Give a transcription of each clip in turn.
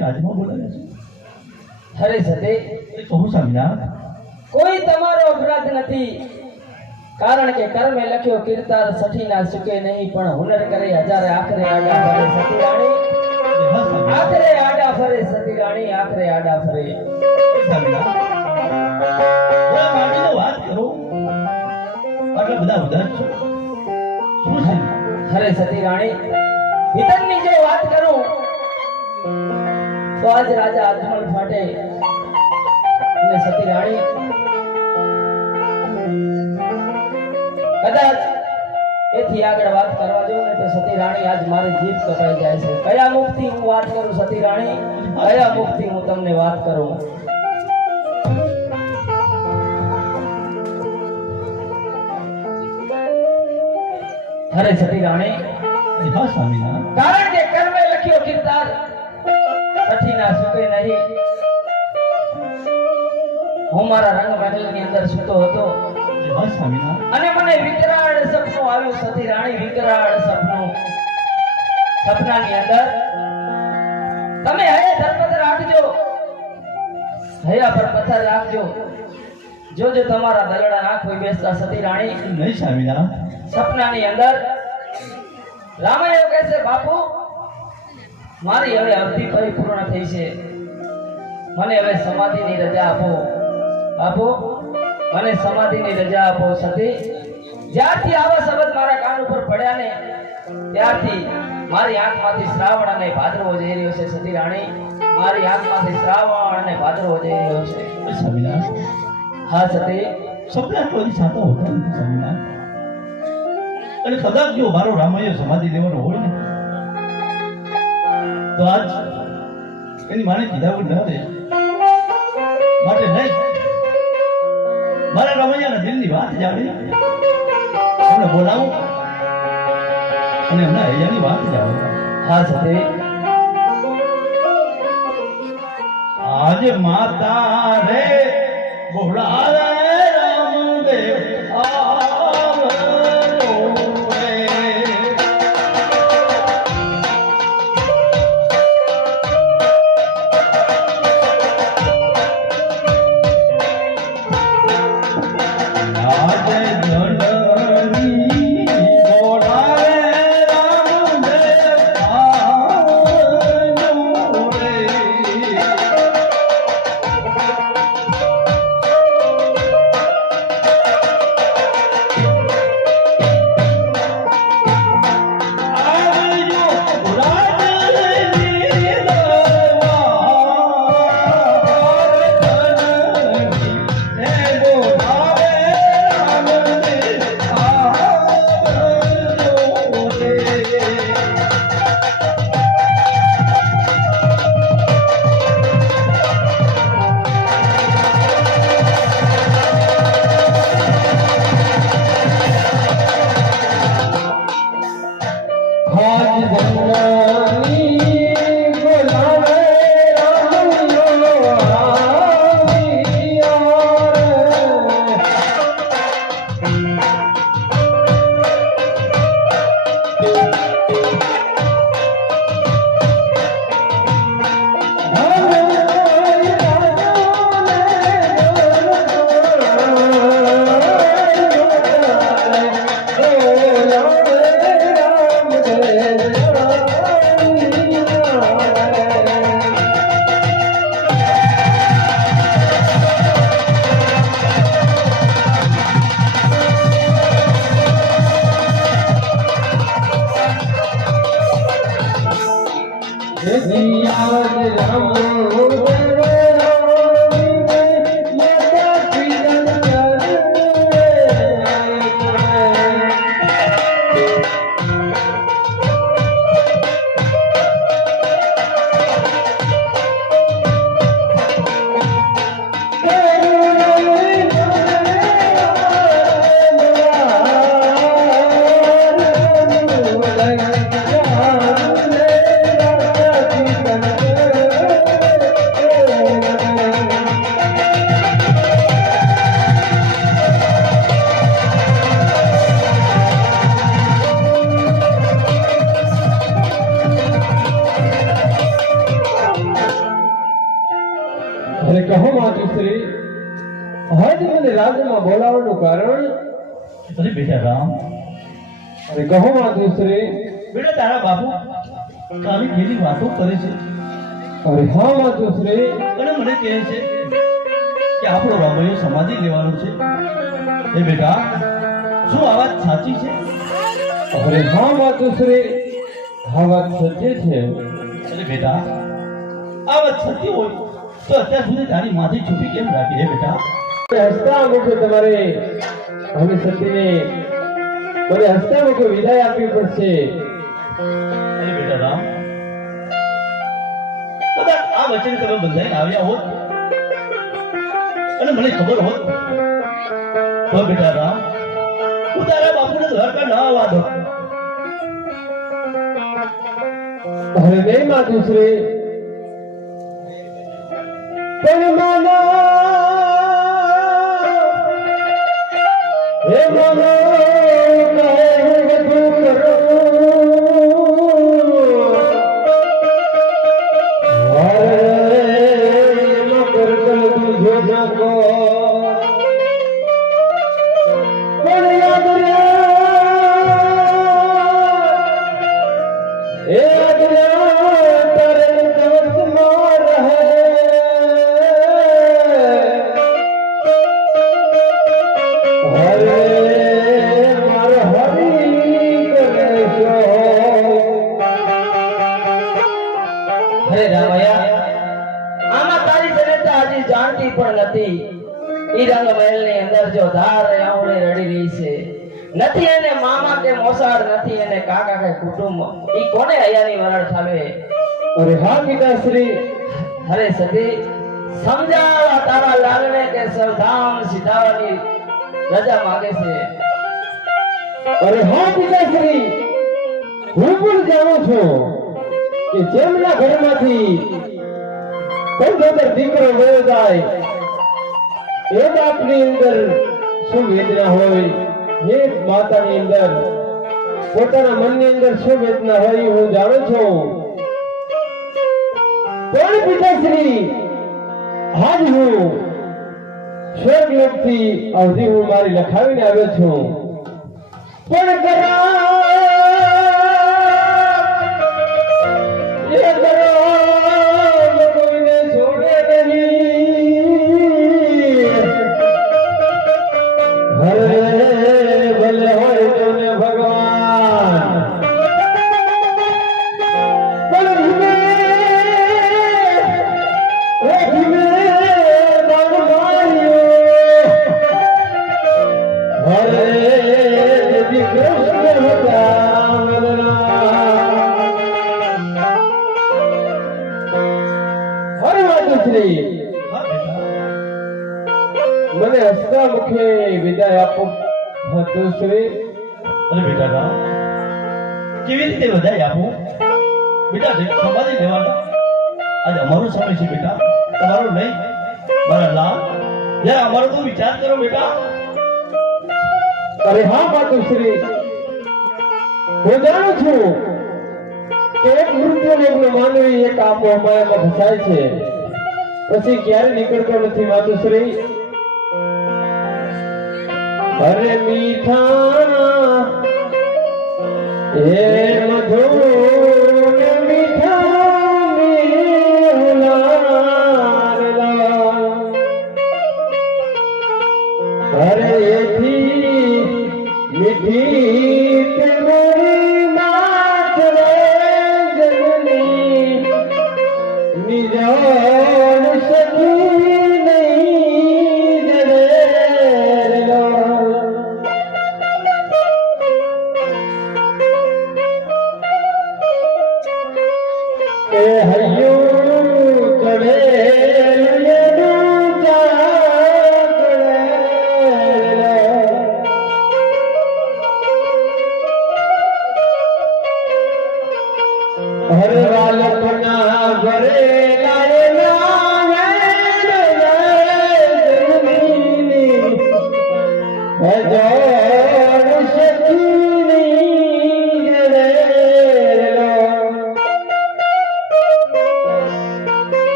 રાજમાં બોલાવે છે. હરે સતી એ સ્વામિનાથ કોઈ તમારો અપરાધ નથી. કારણ કે કર્મે લખ્યો કીર્તાર સઠી ના સુકે નહીં પણ હુનર કરે હજારે આખરે આડા ફરે સતી રાણી એ આખરે આડા ફરે સતી રાણી આખરે આડા ફરે. વાત કરો. બધા ઉદાસ છો. શું છે? હરે સતી રાણી હિતનની જે વાત કરું તો આજ રાજા અજમલ ફાટે અને સતી રાણી કદાચ એથી આગળ વાત કરવા જાઉં ને તો સતી રાણી આજ મારી જીભ કપાઈ જાય છે. કયા મુખથી હું વાત કરું સતી રાણી કયા મુખથી હું તમને વાત કરું? હરે સતી રાણી હા કારણ કે કર્મે લખ્યો કીર્તાર. સઠી ના સુકે નહીં. હું મારા રંગ મહેલની અંદર સૂતો હતો. અને મને વિકરાળ સપનું આવ્યું સતી રાણી વિકરાળ સપનું. સપનાની અંદર તમે હે ધર્મધર રાખજો હયા પર પથ્થર રાખજો. જો જો તમારા દલડા ના કોઈ બેસતા સતી રાણી. નહીં સ્વામિનાથ સપનાની અંદર રામાયણ કહે છે બાપુ મારી હવે અવધિ પરિપૂર્ણ થઈ છે. મને હવે સમાધિની રજા આપો. આપો મને સમાધિની રજા આપો સતી. જ્યારથી આવા શબ્દ મારા કાન ઉપર પડ્યા ને ત્યારથી મારી આંખમાંથી શ્રાવણ અને ભાદરવો જઈ રહ્યો છે સતી રાણી. મારી આંખમાંથી શ્રાવણ અને ભાદરવો જઈ રહ્યો છે. હા સતી. સપના કોઈ સાથે હોતા નથી સ્વામિનાથ અને કદાચ જો મારો રામાયણ સમાધિ લેવાનો હોય ને તો આજ એની માને કીધા પણ ન રહે માટે નહીં. મારા રામૈયાના દિલની વાત જાણી. એમને બોલાવું. અને એમના હૈયાની વાત જાણું. હા સાથે આજે માતા રે બોલાવે राम કાલી ઘેરી વાતો કરે છે. અરે હા માતુશ્રી અને મને કહે છે કે આપણો રામૈયો સમાધિ લેવાનો છે. એ બેટા શું આ વાત સાચી છે? અરે હા માતુશ્રી હા વાત સત્ય છે. અરે બેટા આ વાત સત્ય હોય તો અત્યાર સુધી તારી માથી છુપી કેમ રાખી છે બેટા? હસતા મુખે તમારે. હવે સતીને મને હસતા મુખે વિદાય આપવી પડશે. અરે બેટા, રામ. કદાચ આ વચન તમે બંધાઈને આવ્યા હોત? અને મને ખબર હોત? તો બેટા, રામ. હું તારા બાપુને દ્વારકા ના આવવા દો અરે નહીં માતુશ્રી પણ માનો હે જો ધાર આંવળે રડી રહી છે. નથી એને મામા કે મોસાળ નથી એને કાકા કે કુટુંબ. ઈ કોને હૈયાની વરાળ થાવે અરે હા પિતાશ્રી અરે સતી સમજાવા તારા લાલને કે સરધામ સીધાવાની રજા માંગે છે. અરે હા પિતાશ્રી હું પણ જાણું છું કે જેમના ઘરમાંથી કોઈ દીકરો વયો જાય એ બાપની અંદર શું વેદના હોય? હે માતાની અંદર, પોતાના મનની અંદર શું વેદના હોય હું જાણું છું. પણ પિતાશ્રી આજ હું સ્વર્ગલોકથી અવધિ હું મારી લખાવીને આવ્યો છું. પણ કરા તો વિચાર કરો બેટા. અરે હા માતુશ્રી હું જાણું છું નીકળતો નથી માતુશ્રી અરે મીઠા હે મીઠા એ હૈયું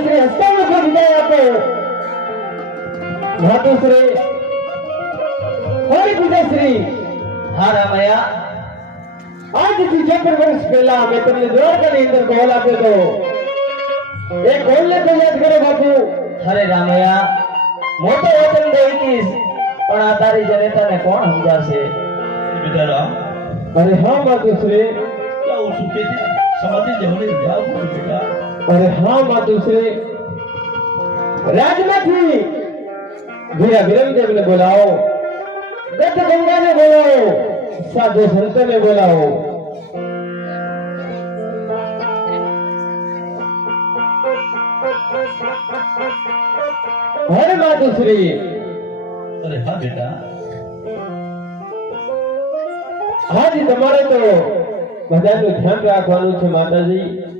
મારા પિતાશ્રી હસતા મુખે વિદાય આપો. માતુશ્રી હરી પિતાશ્રી હા રામૈયા આજથી ચોપન વર્ષ પહેલા મેં તમને દ્વારકાની અંદર કોલ આપ્યો હતો. એ કોલને તો યાદ કરો બાપુ. હરે રામયા મોટો વચન દઈ પણ આ તારી જનેતાને કોણ સમજાશે? બેટા રામ અરે હા માતુશ્રી કેવું શું કે સમાધિ જમણી જાઉં છું બેટા અરે હા માતુશ્રી રાજમાંથી વીરા વિરમદેવને બોલાવો દત્ત ગંગાને બોલાવો સાધુ સંતને બોલાવો હરે માતુશ્રી અરે હા બેટા હાજી તમારે તો બધાનું ધ્યાન રાખવાનું છે માતાજી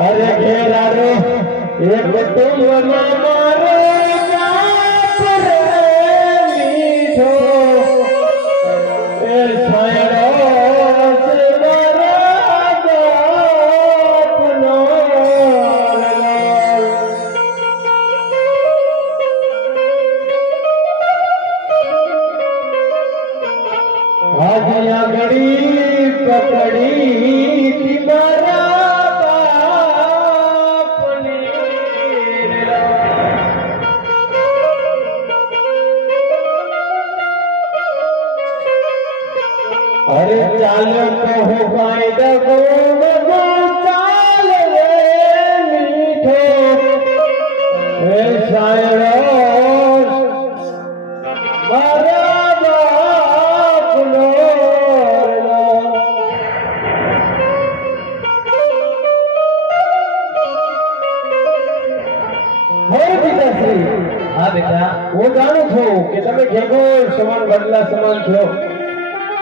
અરે ઘેરા રે એક તુમ મારો તમે ઘેગોળ સમાન બદલા સમાન થયો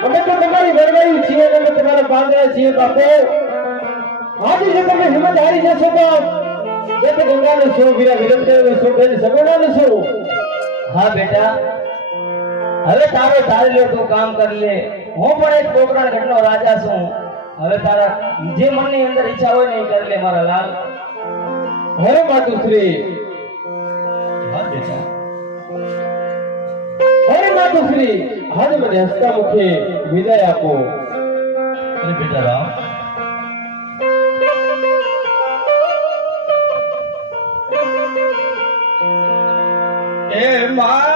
અમે તો તમારી વરવાઈ છીએ, અમે તમારા પાંદડા છીએ, બાપો. આજે જો તમે હિંમત હારી જશો તો એ તો ગંગાનો શો વીરા વિરમદેવનો શો બેન સગોડાનો શો હા, બેટા. હવે તારો ધારેલો તું કામ કરી લે. હું પણ એક કોકરણ ઘટનો રાજા છું. હવે તારા જે મનની અંદર ઈચ્છા હોય ને એ કરી લે, મારા લાલ. હરે માતુશ્રી. હે માતુશ્રી આજે મને હસતા મુખે વિદાય આપો. અરે બેટા રામ. એ મારે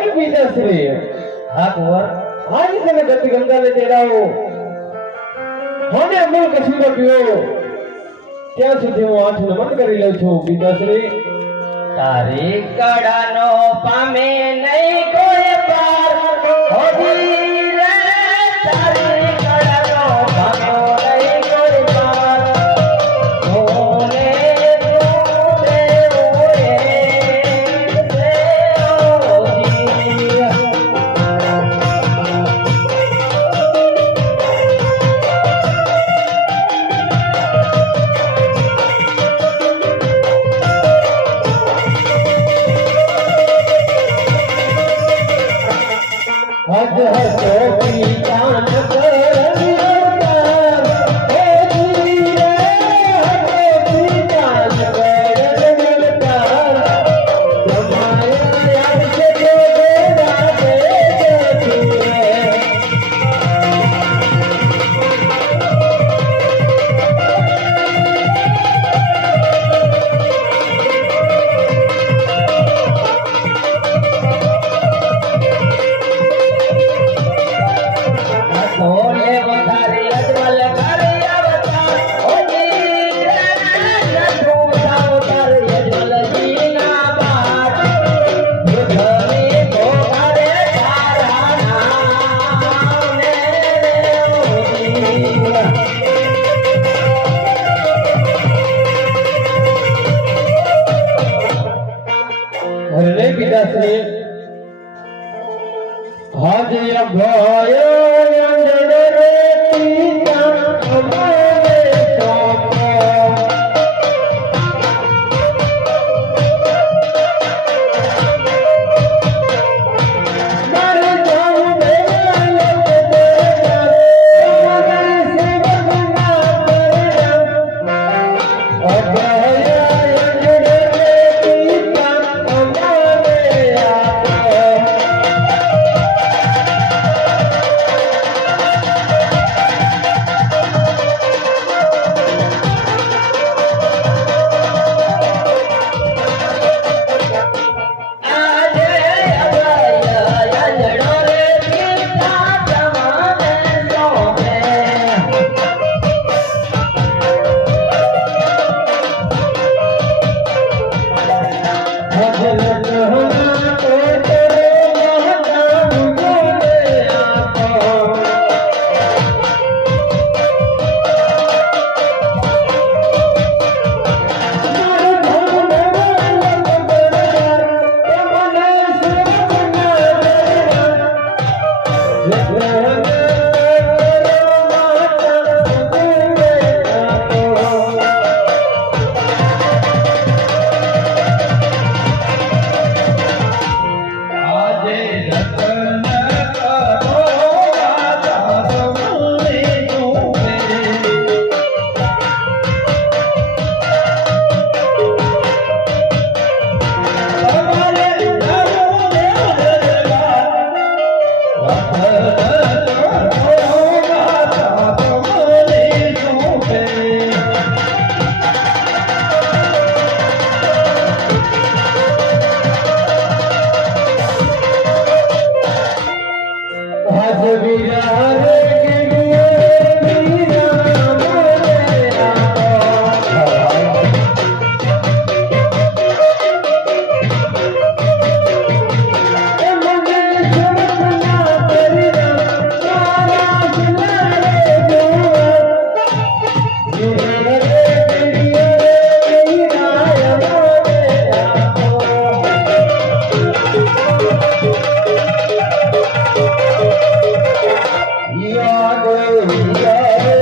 હર શ્રી. હા કુંવર આજ તને ગતિ ગંગાને તેડાવો મને અમૂલ કશું પીવો. ત્યાં સુધી હું આઠ નમન કરી લઉં છું, બીજા શ્રી. તારી કડાનો પામે નહીં કોઈ પાર. હોજી હરે પિતાશ્રી હાજે અભય અંજન રે પિતા Yeah.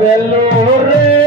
গেল রে।